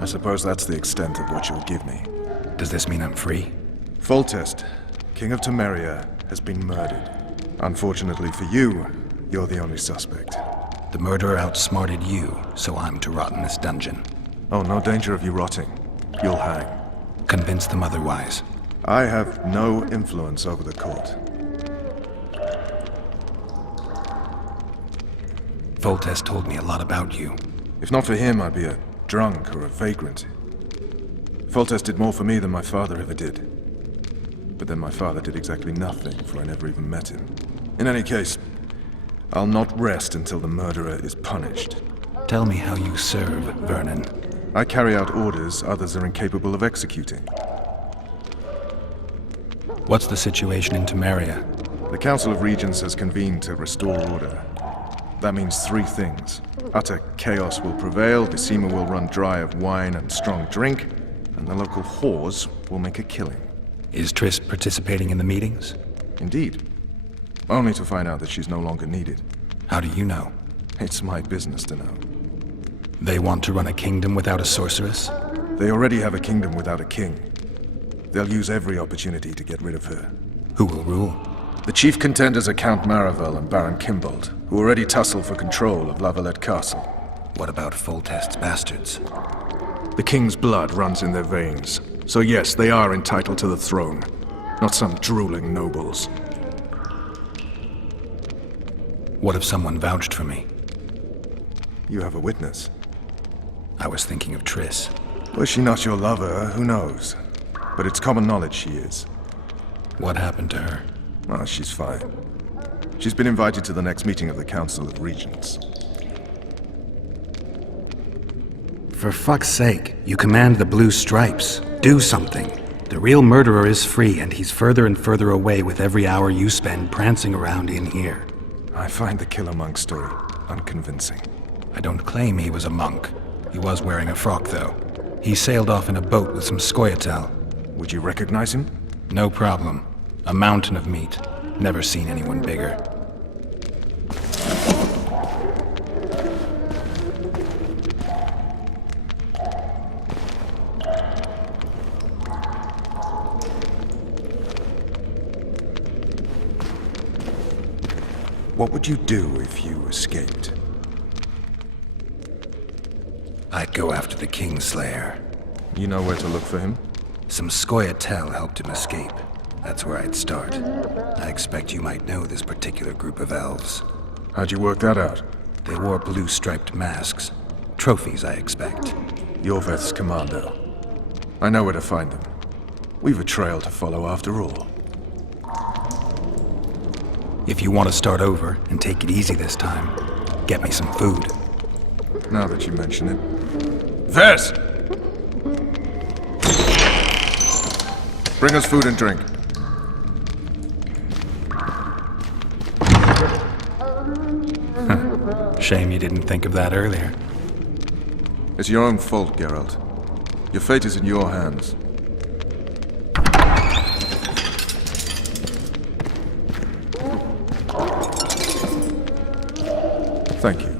I suppose that's the extent of what you'll give me. Does this mean I'm free? Foltest, King of Temeria, has been murdered. Unfortunately for you, you're the only suspect. The murderer outsmarted you, so I'm to rot in this dungeon. Oh, no danger of you rotting. You'll hang. Convince them otherwise. I have no influence over the court. Foltest told me a lot about you. If not for him, I'd be a drunk or a vagrant. Foltest did more for me than my father ever did. But then my father did exactly nothing, for I never even met him. In any case, I'll not rest until the murderer is punished. Tell me how you serve, Vernon. I carry out orders others are incapable of executing. What's the situation in Temeria? The Council of Regents has convened to restore order. That means three things. Utter chaos will prevail, Decima will run dry of wine and strong drink, and the local whores will make a killing. Is Triss participating in the meetings? Indeed. Only to find out that she's no longer needed. How do you know? It's my business to know. They want to run a kingdom without a sorceress? They already have a kingdom without a king. They'll use every opportunity to get rid of her. Who will rule? The chief contenders are Count Maravel and Baron Kimbold, who already tussle for control of Lavalette Castle. What about Foltest's bastards? The king's blood runs in their veins. So yes, they are entitled to the throne. Not some drooling nobles. What if someone vouched for me? You have a witness. I was thinking of Triss. Was she not your lover? Who knows? But it's common knowledge she is. What happened to her? Oh, she's fine. She's been invited to the next meeting of the Council of Regents. For fuck's sake, you command the Blue Stripes. Do something. The real murderer is free, and he's further and further away with every hour you spend prancing around in here. I find the Killer Monk story unconvincing. I don't claim he was a monk. He was wearing a frock, though. He sailed off in a boat with some Scoia'tael. Would you recognize him? No problem. A mountain of meat. Never seen anyone bigger. What would you do if you escaped? I'd go after the Kingslayer. You know where to look for him? Some Scoia'tael helped him escape. That's where I'd start. I expect you might know this particular group of elves. How'd you work that out? They wore blue-striped masks. Trophies, I expect. Yorveth's commando. I know where to find them. We've a trail to follow after all. If you want to start over and take it easy this time, get me some food. Now that you mention it. Vez! Bring us food and drink. Shame you didn't think of that earlier. It's your own fault, Geralt. Your fate is in your hands. Thank you.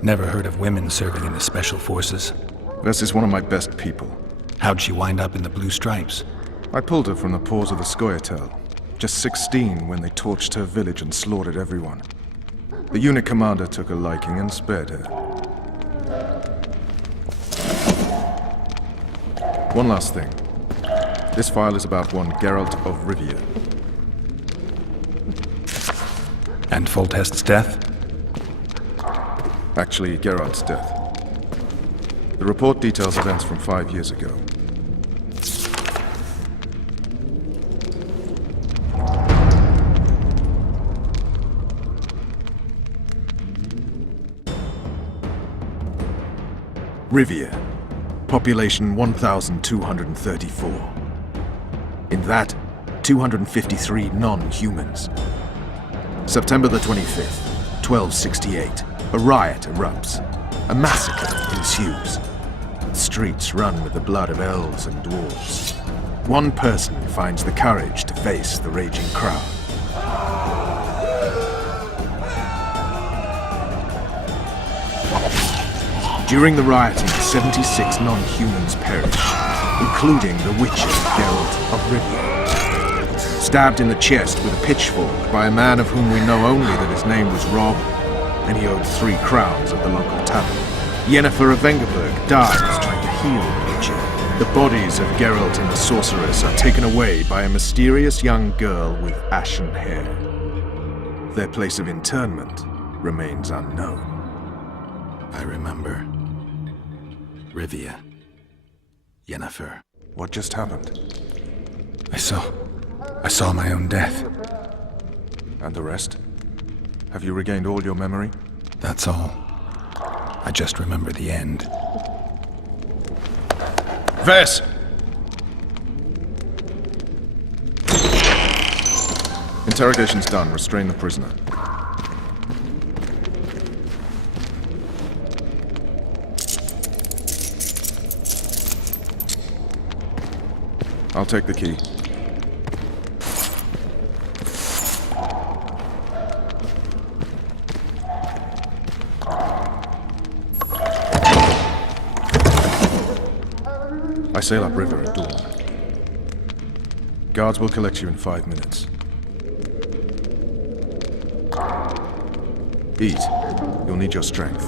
Never heard of women serving in the Special Forces. Vess is one of my best people. How'd she wind up in the Blue Stripes? I pulled her from the paws of the Scoia'tael. Just 16 when they torched her village and slaughtered everyone. The unit commander took a liking and spared her. One last thing. This file is about one Geralt of Rivia. And Foltest's death? Actually, Geralt's death. The report details events from 5 years ago. Rivia. Population 1,234. In that, 253 non-humans. September the 25th, 1268. A riot erupts. A massacre ensues. The streets run with the blood of elves and dwarves. One person finds the courage to face the raging crowd. During the rioting, 76 non-humans perish, including the Witcher Geralt of Rivia. Stabbed in the chest with a pitchfork by a man of whom we know only that his name was Rob, and he owed 3 crowns at the local tavern. Yennefer of Vengerberg dies trying to heal the Witcher. The bodies of Geralt and the sorceress are taken away by a mysterious young girl with ashen hair. Their place of interment remains unknown. I remember. Rivia. Yennefer. What just happened? I saw my own death. And the rest? Have you regained all your memory? That's all. I just remember the end. Vess! Interrogation's done. Restrain the prisoner. I'll take the key. I sail upriver at dawn. Guards will collect you in 5 minutes. Eat. You'll need your strength.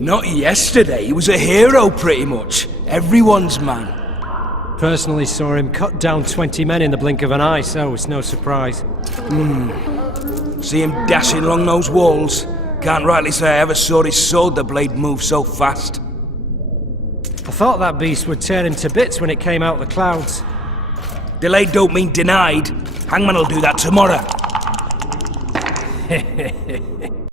Not yesterday, he was a hero pretty much. Everyone's man. Personally saw him cut down 20 men in the blink of an eye, so it's no surprise. See him dashing along those walls. Can't rightly say I ever saw his sword the blade move so fast. I thought that beast would tear him to bits when it came out of the clouds. Delayed don't mean denied. Hangman will do that tomorrow.